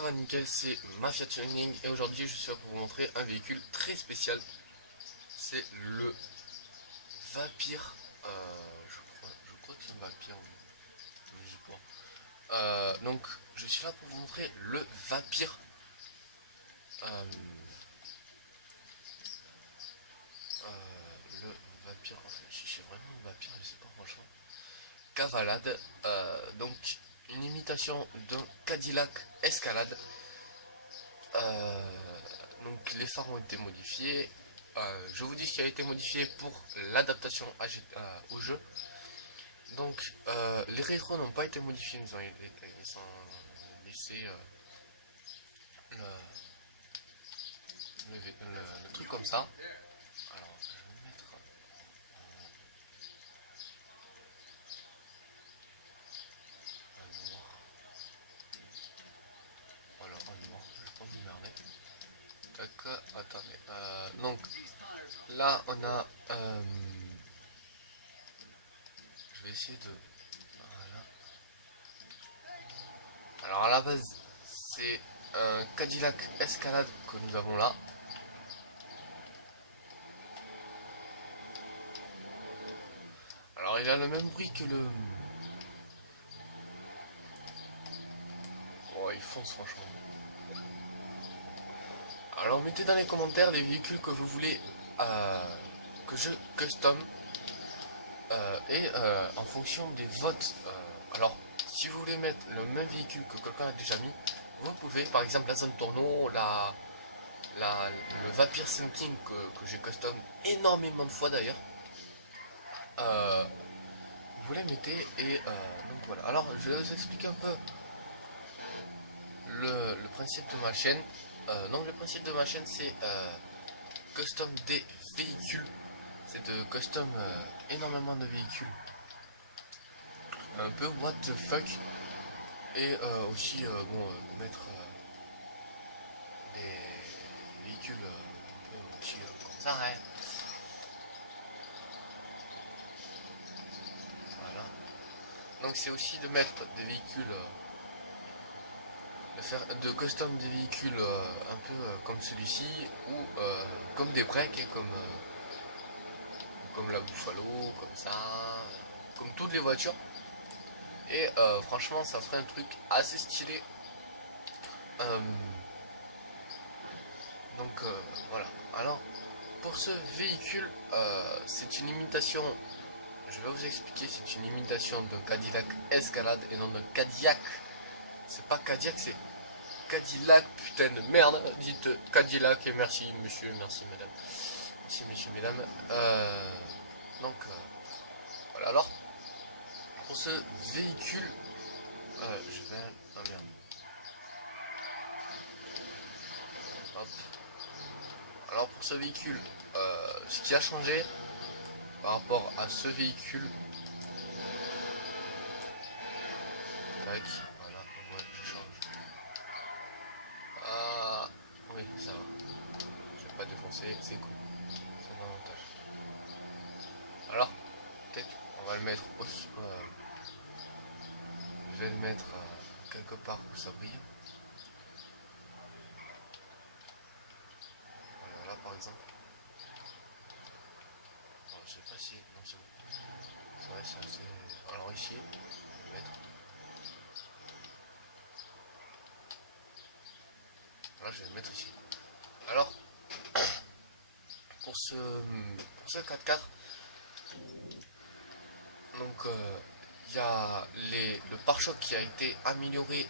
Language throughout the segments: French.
ça va nickel, c'est Mafia Tuning et aujourd'hui je suis là pour vous montrer un véhicule très spécial. C'est le Vapir, je crois que c'est un Vapir, oui, je crois. Donc je suis là pour vous montrer le Vapir. Le Vapir, en fait, c'est vraiment un Vapir, je sais pas franchement. Cavalade, donc une imitation d'un Cadillac Escalade. Donc les phares ont été modifiés. Je vous dis ce qui a été modifié pour l'adaptation au jeu. Donc les rétros n'ont pas été modifiés, ils ont laissé le truc comme ça. Alors je vais mettre un noir. Voilà, un noir, je vais pas m'emmerder. Tac, attendez. Donc là on a je vais essayer de voilà. Alors à la base c'est un Cadillac Escalade que nous avons là. Alors il a le même bruit que le... Oh il fonce franchement. Alors mettez dans les commentaires les véhicules que vous voulez que je custom. En fonction des votes, alors si vous voulez mettre le même véhicule que quelqu'un a déjà mis, vous pouvez, par exemple la zone tourneau, le Vapir Sinking que j'ai custom énormément de fois d'ailleurs. Vous les mettez et donc voilà. Alors je vais vous expliquer un peu le principe de ma chaîne. Donc le principe de ma chaîne c'est custom des véhicules. C'est de custom énormément de véhicules. Un peu what the fuck. Et aussi mettre des véhicules un peu aussi comme ça, hein. Voilà. Donc c'est aussi de mettre des véhicules, de custom des véhicules un peu comme celui-ci ou comme des breaks et comme la Buffalo, comme ça, comme toutes les voitures. Et franchement ça ferait un truc assez stylé. Donc voilà. Alors pour ce véhicule, c'est une imitation. Je vais vous expliquer. C'est une imitation d'un Cadillac Escalade et non d'un Cadillac. C'est pas Cadillac, c'est Cadillac. Putain de merde. Dites Cadillac et merci monsieur, merci madame. Merci messieurs, mesdames. Donc voilà. Alors pour ce véhicule, je vais... Ah merde. Hop. Alors pour ce véhicule, ce qui a changé par rapport à ce véhicule, tac, voilà, ouais, je change. Ah, oui, ça va. Je vais pas défoncer, c'est cool. C'est un avantage. Alors, peut-être, on va le mettre au... je vais le mettre quelque part où ça brille. Voilà, par exemple. Alors, je sais pas si... Non, c'est bon. C'est vrai, c'est assez... Alors ici, je vais le mettre. Là, je vais le mettre ici. Alors, pour ce 4x4, donc il y a le pare-choc qui a été amélioré.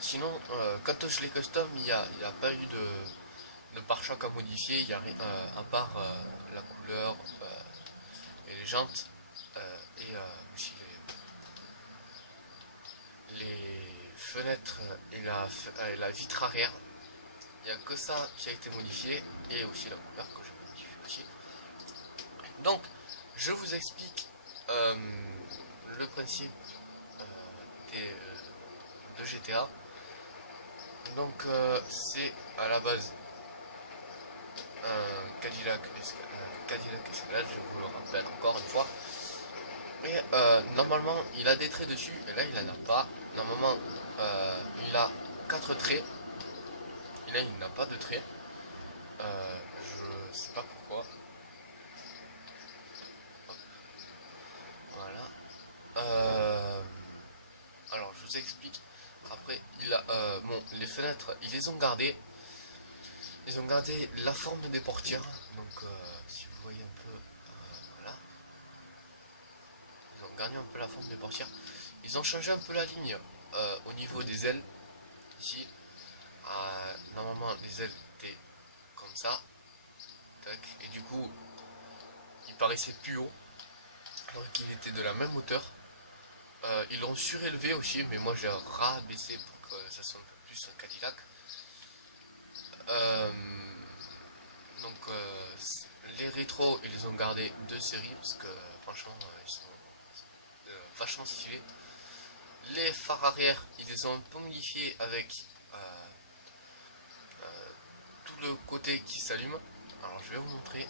Sinon, quand je l'ai custom, il n'y a pas eu de pare-choc à modifier, il y a rien, à part la couleur et les jantes et aussi les fenêtres et la vitre arrière. Il n'y a que ça qui a été modifié et aussi la couleur que je modifie aussi. Donc je vous explique le principe de GTA. Donc c'est à la base un Cadillac Escalade, je vous le rappelle encore une fois. Et normalement il a des traits dessus, et là il en a pas. Normalement il a 4 traits, et là il n'a pas de traits. Je sais pas pourquoi. Hop, voilà. Alors je vous explique. Après il a bon, les fenêtres ils les ont gardées. Ils ont gardé la forme des portières. Donc si vous voyez un peu, voilà. Ils ont gardé un peu la forme des portières. Ils ont changé un peu la ligne au niveau des ailes. Ici, normalement les ailes étaient comme ça. Tac. Et du coup, il paraissait plus haut, alors qu'il était de la même hauteur. Ils l'ont surélevé aussi, mais moi j'ai rabaissé pour que ça soit un peu plus un Cadillac. Donc les rétros ils les ont gardés de série parce que franchement ils sont vachement stylés. Les phares arrière ils les ont un peu modifiés avec tout le côté qui s'allume. Alors je vais vous montrer.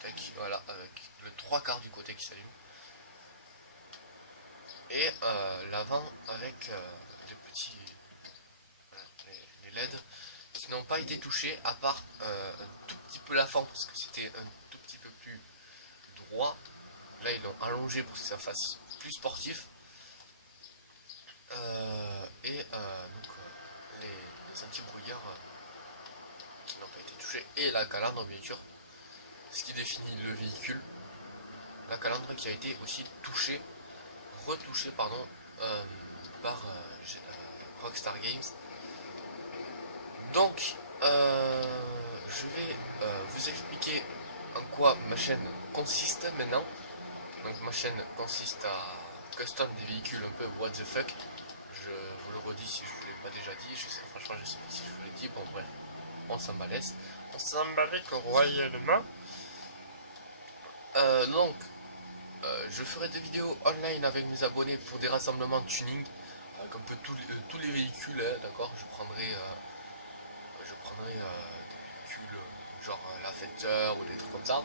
Tac, voilà, avec le 3/4 du côté qui s'allume. Et l'avant avec les petits voilà, les LED qui n'ont pas été touchés à part un tout petit peu la forme parce que c'était un tout petit peu plus droit. Là ils l'ont allongé pour que ça fasse plus sportif. Et donc les anti-brouillards qui n'ont pas été touchés et la calandre bien sûr, ce qui définit le véhicule. La calandre qui a été aussi touchée, retouchée pardon, par Rockstar Games. Donc je vais vous expliquer en quoi ma chaîne consiste maintenant. Donc ma chaîne consiste à custom des véhicules un peu what the fuck. Je vous le redis si je vous l'ai pas déjà dit, franchement je sais pas si je vous l'ai dit, bon bref, on s'en balèze. On s'en balèze royalement. Donc je ferai des vidéos online avec mes abonnés pour des rassemblements de tuning, avec un peu tous les véhicules, hein, d'accord. Je prendrai des véhicules genre la Fender ou des trucs comme ça.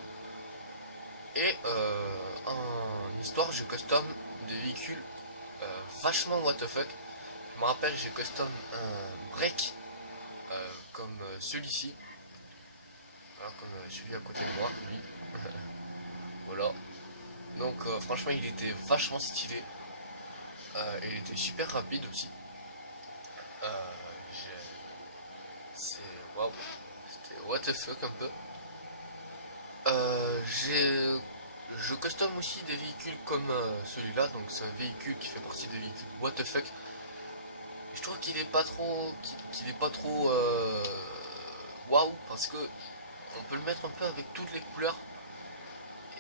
Et en histoire, je custom des véhicules vachement what the fuck. Je me rappelle, j'ai custom un break comme celui-ci, voilà, comme celui à côté de moi, lui. Voilà. Donc franchement, il était vachement stylé et il était super rapide aussi. C'est waouh, c'était what the fuck un peu. Je custom aussi des véhicules comme celui-là, donc c'est un véhicule qui fait partie des véhicules what the fuck. Je trouve qu'il est pas trop, waouh, parce que on peut le mettre un peu avec toutes les couleurs.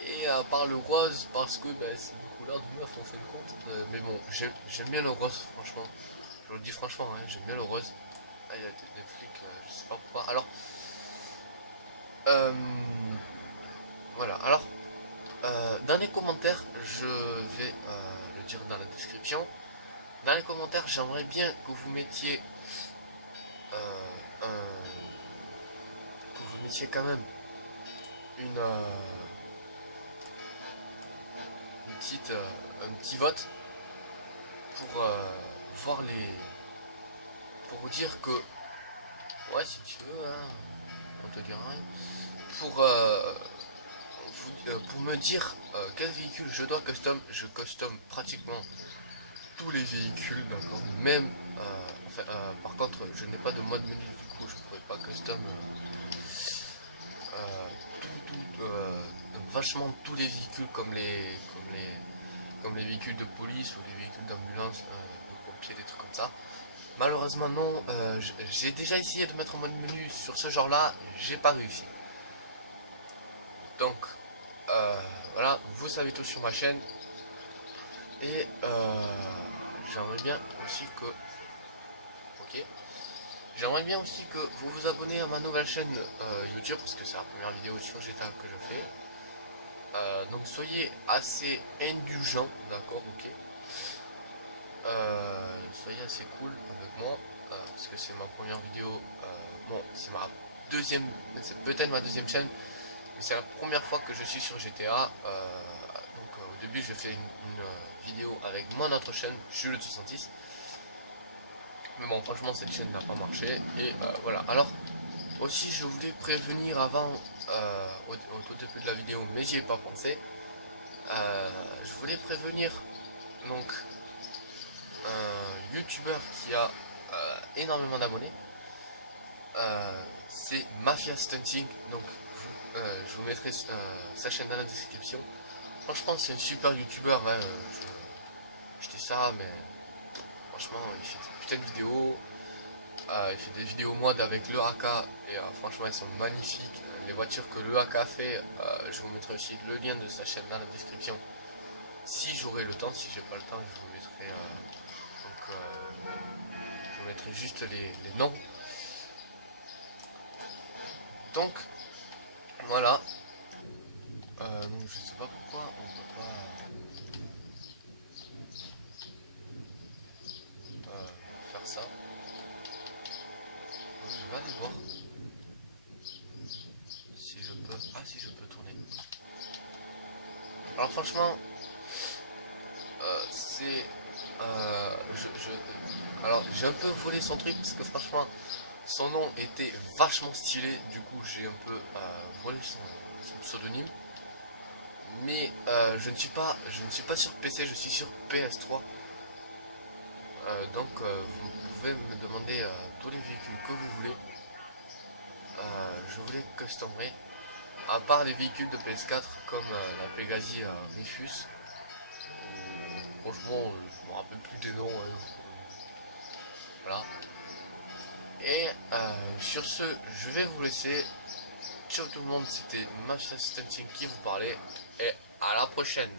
Et à part le rose, parce que bah, c'est une couleur de meuf en fin de compte. Mais bon, j'aime bien le rose, franchement. Je le dis franchement, hein, j'aime bien le rose. Ah, il y a des flics, je sais pas pourquoi. Alors, voilà. Alors, dans les commentaires, je vais le dire dans la description. Dans les commentaires, j'aimerais bien que vous mettiez quand même une un petit vote pour voir les, pour vous dire que ouais, si tu veux, hein, on te dira rien. Pour me dire quel véhicule je dois custom. Je custom pratiquement tous les véhicules, d'accord. Même enfin, par contre, je n'ai pas de mode menu, du coup, je pourrais pas custom vachement tous les véhicules comme les véhicules de police ou les véhicules d'ambulance, de pompiers, des trucs comme ça. Malheureusement non, j'ai déjà essayé de mettre un mode menu sur ce genre là, j'ai pas réussi. Donc voilà, vous savez tout sur ma chaîne. Et j'aimerais bien aussi que ok, j'aimerais bien aussi que vous vous abonnez à ma nouvelle chaîne YouTube, parce que c'est la première vidéo sur GTA que je fais. Donc soyez assez indulgents, d'accord, ok. Soyez assez cool avec moi, parce que c'est ma première vidéo, bon, c'est ma c'est peut-être ma deuxième chaîne, mais c'est la première fois que je suis sur GTA. Donc au début je fais une vidéo avec mon autre chaîne, Jules 66. Mais bon, franchement cette chaîne n'a pas marché. Et voilà. Alors aussi je voulais prévenir avant, au tout début de la vidéo, mais j'y ai pas pensé. Je voulais prévenir donc un youtubeur qui a énormément d'abonnés. C'est Mafia Stunting, donc je vous mettrai sa chaîne dans la description. Franchement c'est un super youtubeur, hein, je dis ça, mais franchement il fait des putains de vidéos. Il fait des vidéos mode avec le AK et franchement elles sont magnifiques. Les voitures que le AK fait, je vous mettrai aussi le lien de sa chaîne dans la description. Si j'aurai le temps, si j'ai pas le temps, je vous mettrai je vous mettrai juste les noms. Donc voilà. Donc je sais pas pourquoi on peut pas faire ça. Donc, je vais aller voir si je peux. Ah si je peux tourner. Alors franchement, c'est alors j'ai un peu volé son truc parce que franchement son nom était vachement stylé. Du coup j'ai un peu volé son pseudonyme. Mais je ne suis pas sur PC, je suis sur PS3. Donc vous pouvez me demander tous les véhicules que vous voulez. Je vous les customerai. À part les véhicules de PS4 comme la Pegasi Rifus. Franchement, je me rappelle plus des noms. Voilà. Et sur ce, je vais vous laisser. Ciao tout le monde, c'était Mafia Stunting qui vous parlait. Et à la prochaine.